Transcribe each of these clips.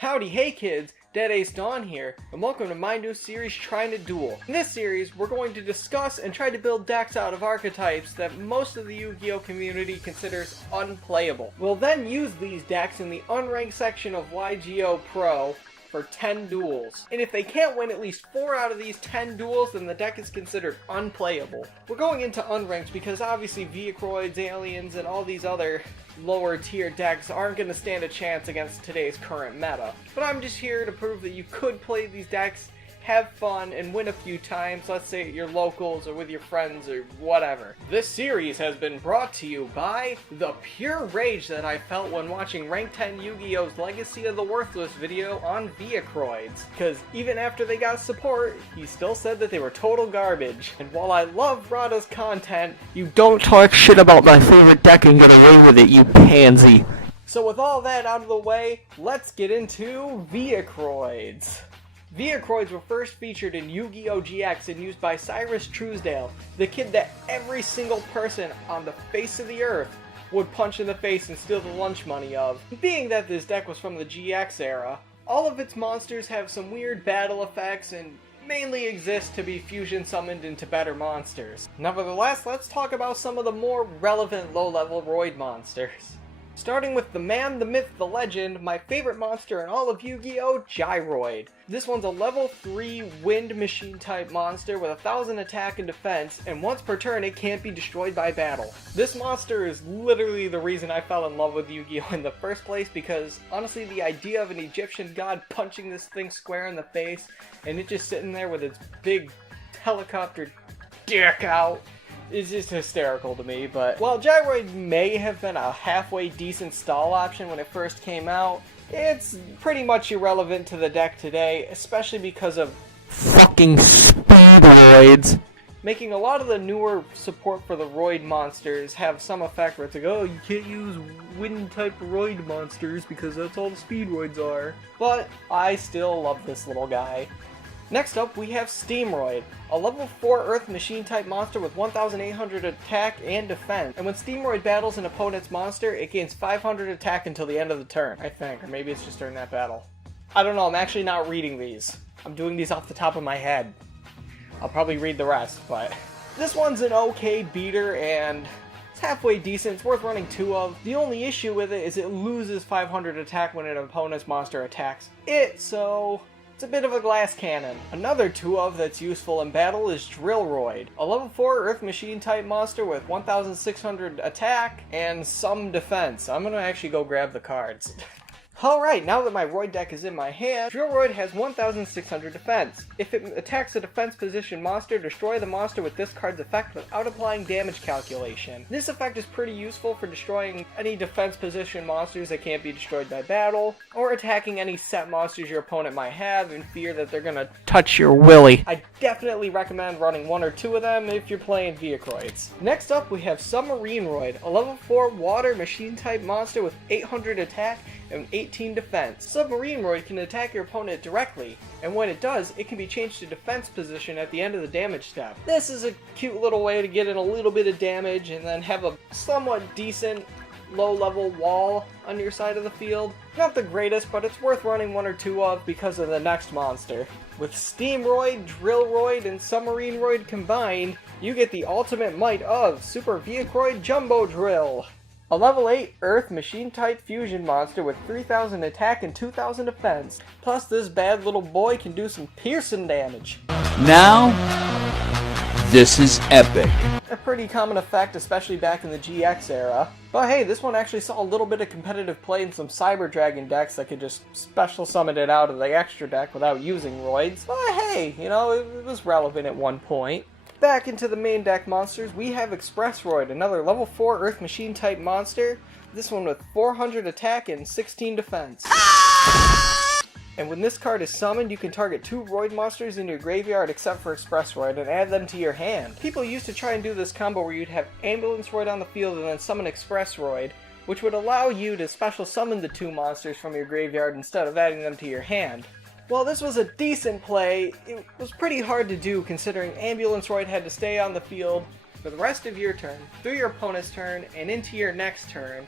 Howdy, hey kids, DeadAce Dawn here, and welcome to my new series, Trying to Duel. In this series, we're going to discuss and try to build decks out of archetypes that most of the Yu-Gi-Oh community considers unplayable. We'll then use these decks in the unranked section of yugioh Pro for 10 duels. And if they can't win at least 4 out of these 10 duels, then the deck is considered unplayable. We're going into unranked because obviously Vehicroids, Aliens, and all these other lower tier decks aren't going to stand a chance against today's current meta. But I'm just here to prove that you could play these decks, have fun, and win a few times, let's say at your locals or with your friends or whatever. This series has been brought to you by the pure rage that I felt when watching Rank 10 Yu-Gi-Oh's Legacy of the Worthless video on Vehicroids. Because even after they got support, he still said that they were total garbage. And while I love Rada's content, you don't talk shit about my favorite deck and get away with it, you pansy. So with all that out of the way, let's get into Vehicroids. Vehicroids were first featured in Yu-Gi-Oh! GX and used by Cyrus Truesdale, the kid that every single person on the face of the earth would punch in the face and steal the lunch money of. Being that this deck was from the GX era, all of its monsters have some weird battle effects and mainly exist to be fusion summoned into better monsters. Nevertheless, let's talk about some of the more relevant low-level Roid monsters. Starting with the man, the myth, the legend, my favorite monster in all of Yu-Gi-Oh! Gyroid. This one's a level 3 wind machine type monster with 1000 attack and defense, and once per turn it can't be destroyed by battle. This monster is literally the reason I fell in love with Yu-Gi-Oh! In the first place, because honestly the idea of an Egyptian god punching this thing square in the face, and it just sitting there with its big helicopter dick out, is just hysterical to me. But while Gyroid may have been a halfway decent stall option when it first came out, it's pretty much irrelevant to the deck today, especially because of fucking Speedroids. Making a lot of the newer support for the Roid monsters have some effect where it's like, oh, you can't use wind type Roid monsters because that's all the Speedroids are. But I still love this little guy. Next up, we have Steamroid, a level 4 Earth Machine type monster with 1800 attack and defense. And when Steamroid battles an opponent's monster, it gains 500 attack until the end of the turn, I think. Or maybe it's just during that battle. I don't know, I'm actually not reading these. I'm doing these off the top of my head. I'll probably read the rest, but this one's an okay beater and it's halfway decent. It's worth running 2 of. The only issue with it is it loses 500 attack when an opponent's monster attacks it, so it's a bit of a glass cannon. Another 2 of that's useful in battle is Drillroid, a level 4 Earth Machine type monster with 1600 attack and some defense. I'm gonna actually go grab the cards. Alright, now that my Roid deck is in my hand, Drillroid has 1600 defense. If it attacks a defense position monster, destroy the monster with this card's effect without applying damage calculation. This effect is pretty useful for destroying any defense position monsters that can't be destroyed by battle, or attacking any set monsters your opponent might have in fear that they're gonna touch your willy. I definitely recommend running 1 or 2 of them if you're playing Vehicroids. Next up, we have Submarineroid, a level 4 water machine type monster with 800 attack and 18 defense. Submarineroid can attack your opponent directly, and when it does, it can be changed to defense position at the end of the damage step. This is a cute little way to get in a little bit of damage and then have a somewhat decent low-level wall on your side of the field. Not the greatest, but it's worth running 1 or 2 of because of the next monster. With Steamroid, Drillroid, and Submarineroid combined, you get the ultimate might of Super Vehicroid Jumbo Drill, a level 8 Earth Machine type fusion monster with 3000 attack and 2000 defense. Plus this bad little boy can do some piercing damage. Now, this is epic. A pretty common effect, especially back in the GX era. But hey, this one actually saw a little bit of competitive play in some Cyber Dragon decks that could just special summon it out of the extra deck without using Roids. But hey, you know, it was relevant at one point. Back into the main deck monsters, we have Expressroid, another level 4 Earth Machine type monster. This one with 400 attack and 16 defense. And when this card is summoned, you can target 2 Roid monsters in your graveyard except for Expressroid and add them to your hand. People used to try and do this combo where you'd have Ambulance Roid on the field and then summon Expressroid, which would allow you to special summon the 2 monsters from your graveyard instead of adding them to your hand. While this was a decent play, it was pretty hard to do considering Ambulance Roid had to stay on the field for the rest of your turn, through your opponent's turn, and into your next turn,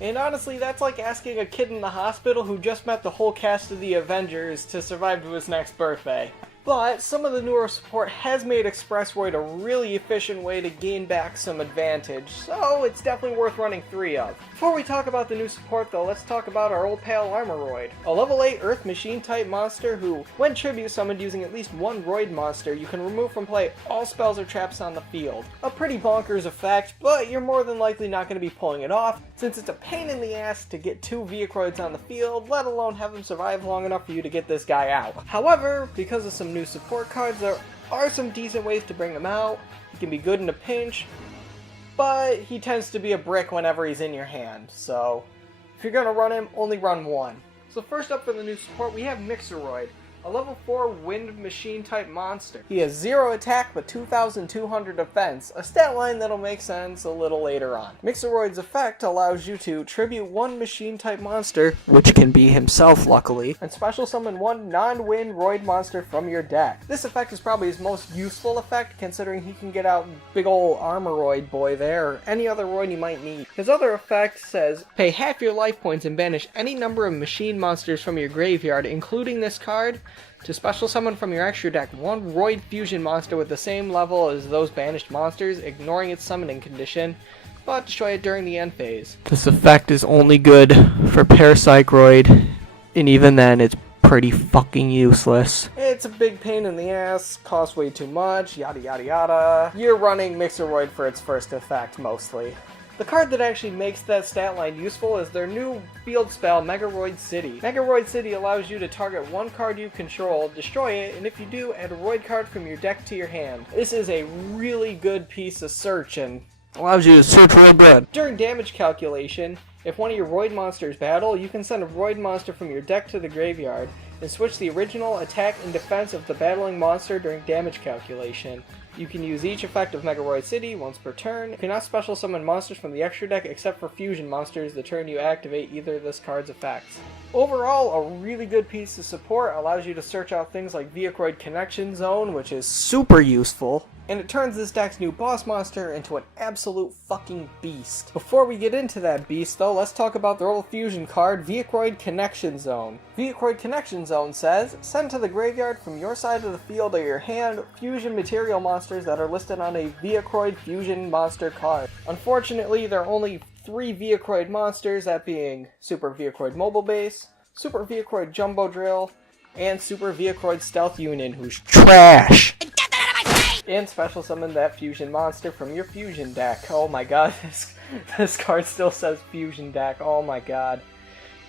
And honestly, that's like asking a kid in the hospital who just met the whole cast of the Avengers to survive to his next birthday. But some of the newer support has made Expressroid a really efficient way to gain back some advantage, so it's definitely worth running 3 of. Before we talk about the new support though, let's talk about our old pal Armoroid, a level 8 Earth Machine type monster who, when tribute summoned using at least one Roid monster, you can remove from play all spells or traps on the field. A pretty bonkers effect, but you're more than likely not going to be pulling it off, since it's a pain in the ass to get 2 Vehicroids on the field, let alone have them survive long enough for you to get this guy out. However, because of some new support cards, there are some decent ways to bring him out. He can be good in a pinch, but he tends to be a brick whenever he's in your hand, so if you're going to run him, only run 1. So first up for the new support, we have Vehicroids, a level 4 wind machine type monster. He has 0 attack but 2,200 defense, a stat line that'll make sense a little later on. Vehicroids' effect allows you to tribute 1 machine type monster, which can be himself luckily, and special summon 1 non-wind Roid monster from your deck. This effect is probably his most useful effect, considering he can get out big ol' Armoroid boy there, or any other Roid you might need. His other effect says, pay half your life points and banish any number of machine monsters from your graveyard, including this card, to special summon from your extra deck 1 Roid fusion monster with the same level as those banished monsters, ignoring its summoning condition, but destroy it during the end phase. This effect is only good for Vehicroid, and even then it's pretty fucking useless. It's a big pain in the ass, costs way too much, yada yada yada. You're running Vehicroid for its first effect mostly. The card that actually makes that stat line useful is their new field spell, Vehicroid City. Vehicroid City allows you to target 1 card you control, destroy it, and if you do, add a Roid card from your deck to your hand. This is a really good piece of search and allows you to search real good. During damage calculation, if one of your Roid monsters battle, you can send a Roid monster from your deck to the graveyard and switch the original attack and defense of the battling monster during damage calculation. You can use each effect of Vehicroid City once per turn. You cannot special summon monsters from the extra deck except for fusion monsters the turn you activate either of this card's effects. Overall, a really good piece of support, allows you to search out things like Vehicroid Connection Zone, which is super useful, and it turns this deck's new boss monster into an absolute fucking beast. Before we get into that beast though, let's talk about the old fusion card, Vehicroid Connection Zone. Vehicroid Connection Zone says, send to the graveyard from your side of the field or your hand fusion material monsters that are listed on a Vehicroid fusion monster card. Unfortunately, there are only 3 Vehicroid monsters, that being Super Vehicroid Mobile Base, Super Vehicroid Jumbo Drill, and Super Vehicroid Stealth Union, who's trash! And special summon that fusion monster from your fusion deck. Oh my god, this card still says fusion deck. Oh my god.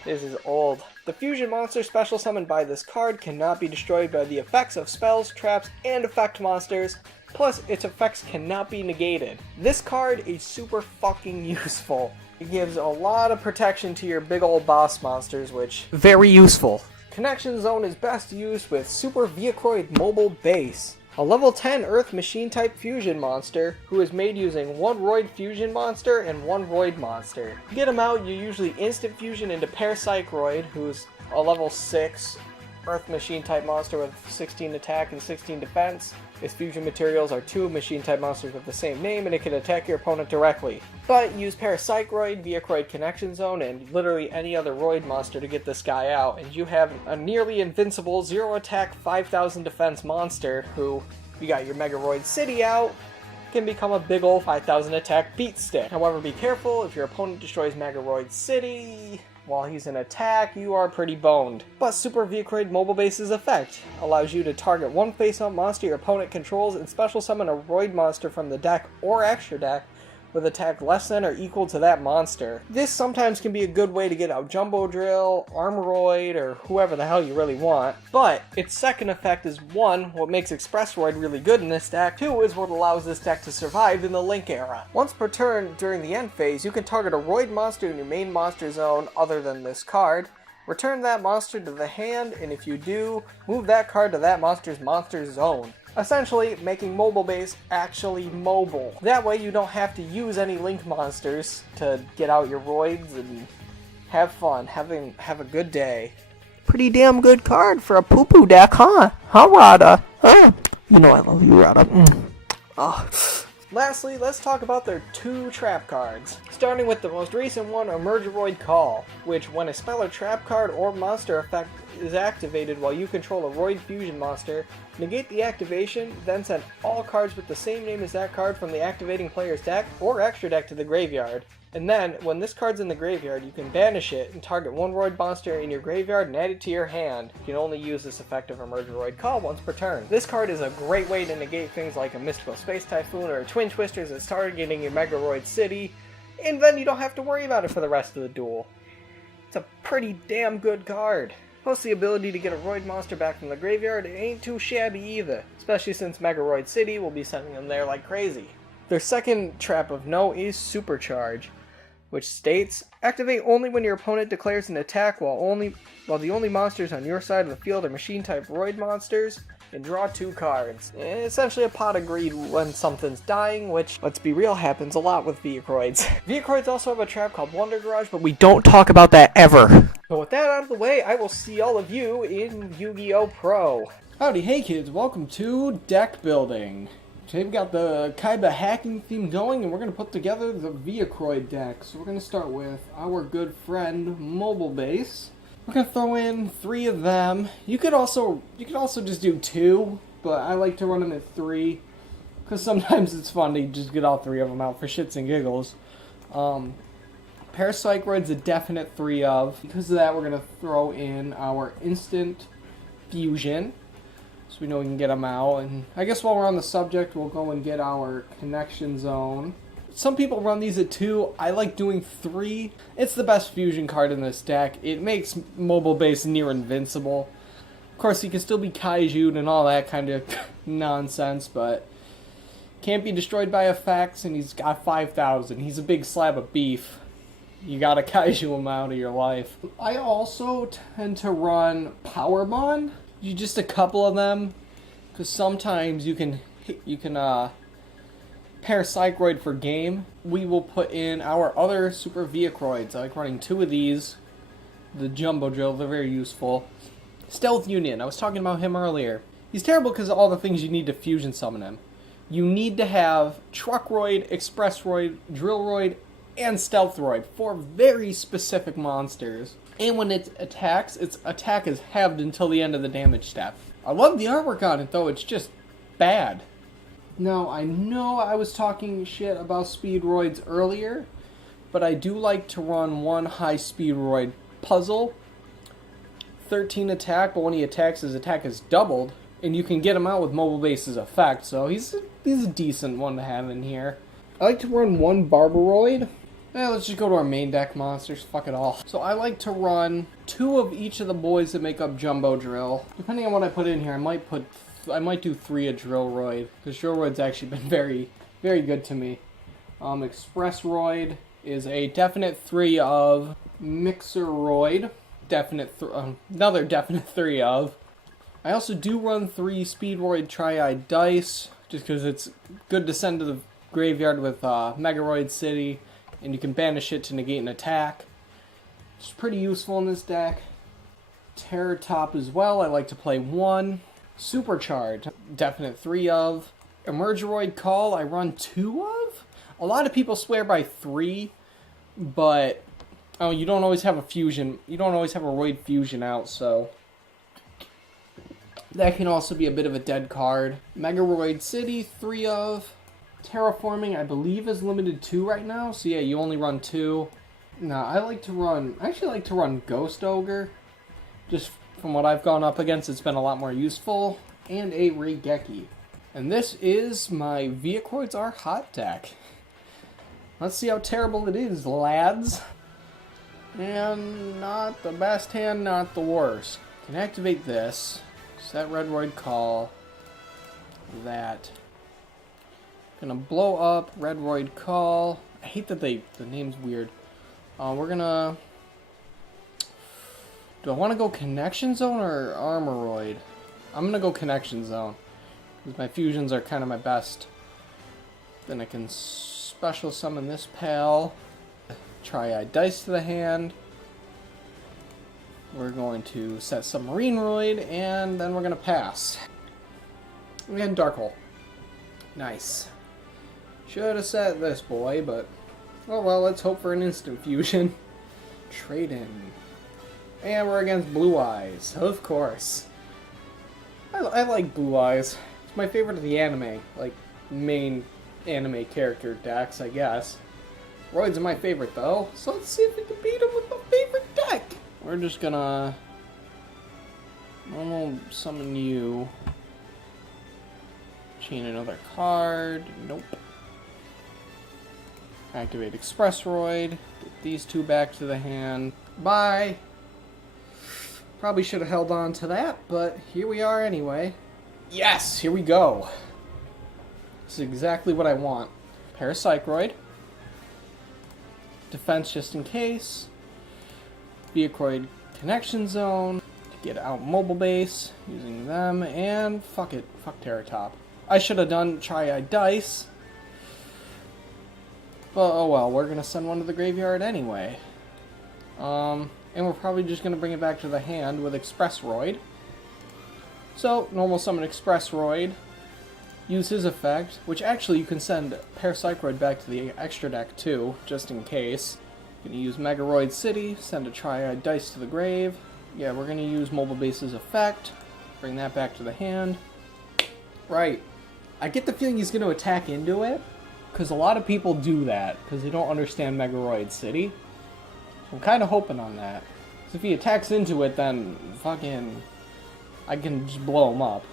This is old. The fusion monster special summoned by this card cannot be destroyed by the effects of spells, traps, and effect monsters. Plus, its effects cannot be negated. This card is super fucking useful. It gives a lot of protection to your big old boss monsters, which very useful. Connection Zone is best used with Super Vehicroid Mobile Base, a level 10 Earth Machine type fusion monster who is made using 1 Roid fusion monster and 1 Roid monster. To get him out, you usually instant fusion into Vehicroid, who's a level 6 Earth Machine type monster with 16 attack and 16 defense. Its fusion materials are 2 machine type monsters with the same name, and it can attack your opponent directly. But use Vehicroid, Vehicroid Connection Zone, and literally any other Roid monster to get this guy out, and you have a nearly invincible 0 attack 5,000 defense monster who, you got your Vehicroid City out, can become a big ol' 5,000 attack beat stick. However, be careful, if your opponent destroys Vehicroid City while he's in attack, you are pretty boned. But Super Vehicroid Mobile Base's effect allows you to target 1 face-up monster your opponent controls and special summon a Roid monster from the deck or extra deck with attack less than or equal to that monster. This sometimes can be a good way to get out Jumbo Drill, Armoroid, or whoever the hell you really want, but its second effect is 1, what makes Expressroid really good in this deck, 2 is what allows this deck to survive in the Link era. Once per turn during the end phase, you can target a Roid monster in your main monster zone other than this card, return that monster to the hand, and if you do, move that card to that monster's monster zone. Essentially, making Mobile Base actually mobile. That way you don't have to use any Link monsters to get out your Roids and have fun, have a good day. Pretty damn good card for a poo-poo deck, huh? Huh, Rada? Oh, you know I love you, Rada. Oh. Lastly, let's talk about their 2 trap cards. Starting with the most recent one, Emergeroid Call, which when a spell or trap card or monster effect is activated while you control a Roid Fusion monster, negate the activation, then send all cards with the same name as that card from the activating player's deck or extra deck to the graveyard. And then, when this card's in the graveyard, you can banish it and target one Roid monster in your graveyard and add it to your hand. You can only use this effect of Emergeroid Call once per turn. This card is a great way to negate things like a Mystical Space Typhoon or a Twin Twisters that's targeting your Megaroid City, and then you don't have to worry about it for the rest of the duel. It's a pretty damn good card. Plus the ability to get a Roid monster back from the graveyard ain't too shabby either, especially since Megaroid City will be sending them there like crazy. Their second trap of note is Supercharge, which states, activate only when your opponent declares an attack while the only monsters on your side of the field are machine-type Roid monsters, and draw 2 cards. Essentially a pot of greed when something's dying, which, let's be real, happens a lot with Vehicroids. Vehicroids also have a trap called Wonder Garage, but we don't talk about that ever. So with that out of the way, I will see all of you in Yu-Gi-Oh! Pro. Howdy, hey kids, welcome to deck building. Today we got the Kaiba hacking theme going, and we're going to put together the Vehicroid deck. So we're going to start with our good friend Mobile Base. We're going to throw in 3 of them. You could also just do 2, but I like to run them at 3 because sometimes it's fun to just get all 3 of them out for shits and giggles. Parapsychroid's a definite 3 of. Because of that, we're going to throw in our Instant Fusion, so we know we can get them out. And I guess while we're on the subject, we'll go and get our Connection Zone. Some people run these at 2. I like doing 3. It's the best fusion card in this deck. It makes Mobile Base near invincible. Of course, he can still be kaiju'd and all that kind of nonsense, but can't be destroyed by effects, and he's got 5,000. He's a big slab of beef. You gotta kaiju him out of your life. I also tend to run Power Bond. Just a couple of them, because sometimes you can Parapsychroid for game. We will put in our other Super Vehicroids. I like running 2 of these. The Jumbo Drill, they're very useful. Stealth Union, I was talking about him earlier. He's terrible because of all the things you need to fusion summon him. You need to have Truckroid, Expressroid, Drillroid, and Stealthroid, 4 very specific monsters. And when it attacks, its attack is halved until the end of the damage step. I love the artwork on it though, it's just bad. Now, I know I was talking shit about Speedroids earlier, but I do like to run 1 high Speedroid puzzle. 13 attack, but when he attacks, his attack is doubled, and you can get him out with Mobile Base's effect, so he's a decent one to have in here. I like to run 1 Barbaroid. Let's just go to our main deck monsters, fuck it all. So I like to run 2 of each of the boys that make up Jumbo Drill. Depending on what I put in here, I might do 3 of Drillroid, because Drillroid's actually been very, very good to me. Expressroid is a definite 3 of. Mixeroid, another definite 3 of. I also do run 3 Speedroid Triad Dice, just because it's good to send to the graveyard with Megaroid City, and you can banish it to negate an attack. It's pretty useful in this deck. Terror Top as well, I like to play 1. Supercharge, definite 3 of. Emergeroid Call, I run 2 of? A lot of people swear by 3, but you don't always have a fusion. You don't always have a Roid Fusion out, so that can also be a bit of a dead card. Megaroid City, 3 of. Terraforming, I believe, is limited 2 right now, so yeah, you only run 2. Now, I actually like to run Ghost Ogre. Just from what I've gone up against, it's been a lot more useful. And a Reigeki. And this is my Vehicroids are hot deck. Let's see how terrible it is, lads. And not the best hand, not the worst. Can activate this. Set Redroid Call. That. Gonna blow up Redroid Call. I hate that the name's weird. We're gonna. Do I want to go Connection Zone or Armoroid? I'm gonna go Connection Zone, because my fusions are kind of my best. Then I can special summon this pal. Triad Dice to the hand. We're going to set Submarine Roid, and then we're gonna pass. And Dark Hole. Nice. Should have set this boy, but Oh well, let's hope for an instant fusion. Trade in. And we're against Blue Eyes, of course. I like Blue Eyes. It's my favorite of the anime, like, main anime character decks, I guess. Roids are my favorite, though, so let's see if we can beat him with my favorite deck. We're just gonna normal summon you. Chain another card. Nope. Activate Express Roid. Get these two back to the hand. Bye! Probably should have held on to that, but here we are anyway. Yes! Here we go! This is exactly what I want. Parapsychroid. Defense just in case. Vehicroid Connection Zone. To get out Mobile Base. Using them. And fuck it. Fuck Terratop. I should have done Triad Dice. But oh well, we're gonna send one to the graveyard anyway. And we're probably just gonna bring it back to the hand with Express Roid. So, normal summon Express Roid. Use his effect, which actually you can send Parapsychroid back to the extra deck too, just in case. Gonna use Megaroid City, send a Triad Dice to the grave. Yeah, we're gonna use Mobile Base's effect. Bring that back to the hand. Right. I get the feeling he's gonna attack into it, because a lot of people do that, because they don't understand Megaroid City. I'm kind of hoping on that. Because if he attacks into it, then fucking I can just blow him up.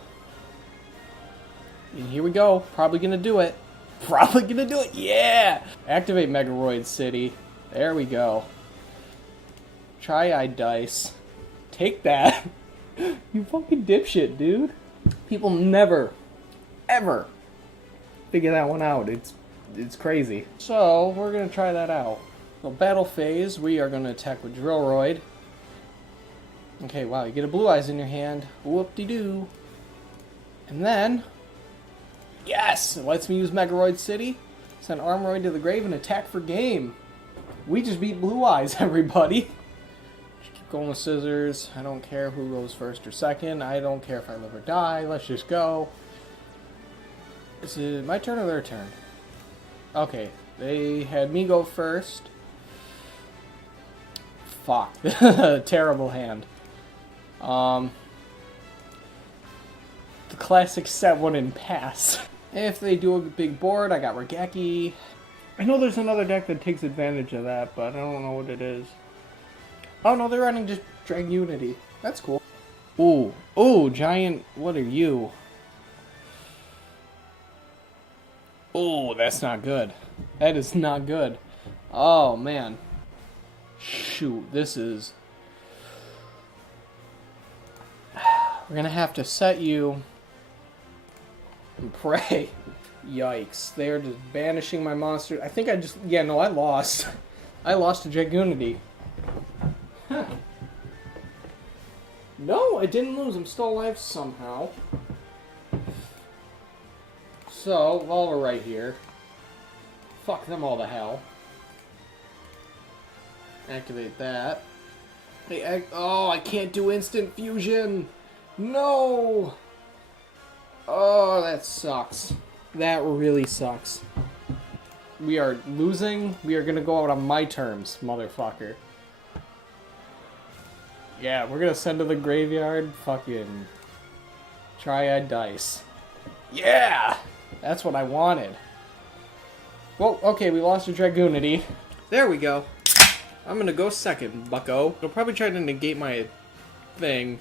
And here we go. Probably gonna do it. Probably gonna do it. Yeah! Activate Megaroid City. There we go. Triad Dice. Take that. You fucking dipshit, dude. People never, ever figure that one out. It's crazy. So, we're gonna try that out. So, battle phase, we are gonna attack with Drillroid. Okay, wow, you get a Blue Eyes in your hand. Whoop-de-doo. And then, yes! It lets me use Megaroid City, send Armoroid to the grave, and attack for game. We just beat Blue Eyes, everybody. Just keep going with scissors. I don't care who goes first or second. I don't care if I live or die. Let's just go. Is it my turn or their turn? Okay, they had me go first. Fuck. Terrible hand. The classic set one in pass. If they do a big board, I got Regeki. I know there's another deck that takes advantage of that, but I don't know what it is. Oh no, they're running just Drag Unity. That's cool. Ooh. Ooh, giant. What are you? Oh, that's not good. That is not good. Oh, man. Shoot, this is... We're gonna have to set you... and pray. Yikes. They're just banishing my monster. I think I just... Yeah, no, I lost. I lost to Dragunity. Huh. No, I didn't lose. I'm still alive somehow. So, while we're right here, fuck them all to hell. Activate that. Hey, oh, I can't do instant fusion! No! Oh, that sucks. That really sucks. We are losing. We are gonna go out on my terms, motherfucker. Yeah, we're gonna send to the graveyard fucking Triad Dice. Yeah! That's what I wanted. Well, okay, we lost to Dragunity. There we go. I'm gonna go second, bucko. I'll probably try to negate my thing,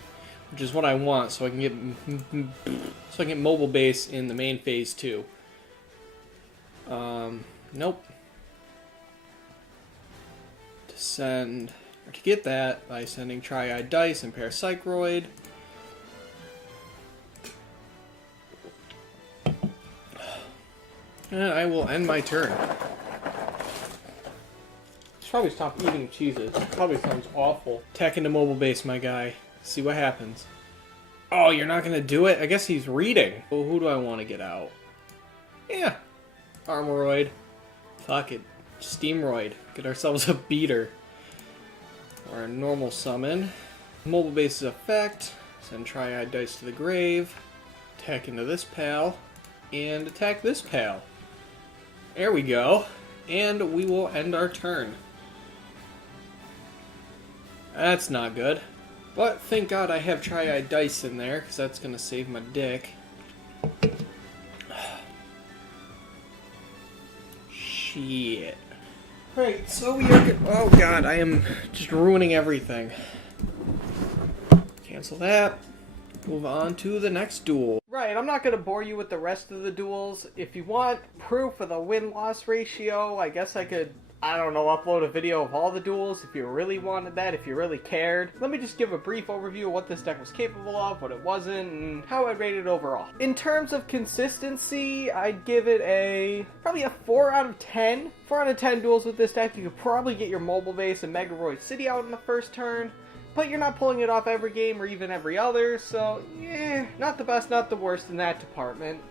which is what I want, so I can get mobile base in the main phase too. Nope. To get that by sending Triad Dice and Parapsychroid. And I will end my turn. Should probably stop eating cheeses. Probably sounds awful. Attack into mobile base, my guy. See what happens. Oh, you're not gonna do it? I guess he's reading. Well, who do I want to get out? Yeah. Armoroid. Fuck it. Steamroid. Get ourselves a beater. Or a normal summon. Mobile base's effect. Send Triad Dice to the grave. Attack into this pal. And attack this pal. There we go. And we will end our turn. That's not good. But thank God I have Triad Dice in there, because that's going to save my dick. Shit. Right, so we are... Oh God, I am just ruining everything. Cancel that. Move on to the next duel. Right, I'm not going to bore you with the rest of the duels. If you want proof of the win-loss ratio, I guess I could, I don't know, upload a video of all the duels if you really wanted that, if you really cared. Let me just give a brief overview of what this deck was capable of, what it wasn't, and how I'd rate it overall. In terms of consistency, I'd give it probably a 4 out of 10. 4 out of 10 duels with this deck. You could probably get your mobile base and Vehicroids City out in the first turn. But you're not pulling it off every game or even every other, so yeah, not the best, not the worst in that department.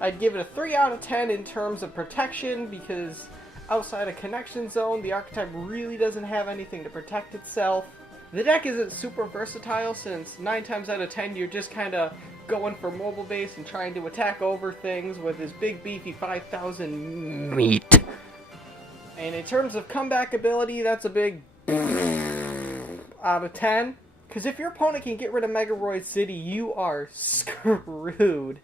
I'd give it a 3 out of 10 in terms of protection, because outside of Connection Zone, the archetype really doesn't have anything to protect itself. The deck isn't super versatile, since 9 times out of 10 you're just kind of going for mobile base and trying to attack over things with his big beefy 5,000 meat. And in terms of comeback ability, that's a big out of 10, because if your opponent can get rid of Vehicroids City, you are screwed.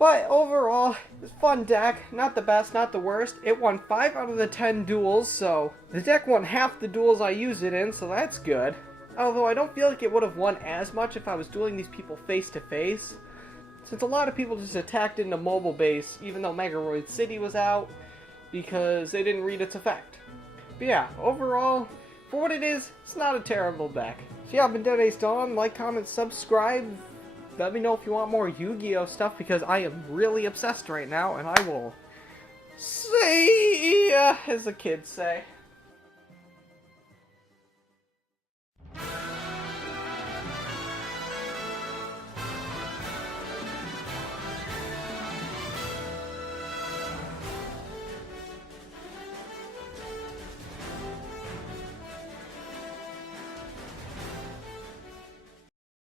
But overall, it's a fun deck, not the best, not the worst. It won 5 out of the 10 duels, so the deck won half the duels I used it in, so that's good. Although I don't feel like it would have won as much if I was dueling these people face to face, since a lot of people just attacked into mobile base even though Vehicroids City was out, because they didn't read its effect. But yeah, overall, for what it is, it's not a terrible deck. So yeah, I've been DeadAce Dawn. Like, comment, subscribe. Let me know if you want more Yu-Gi-Oh stuff, because I am really obsessed right now, and I will see ya, as the kids say.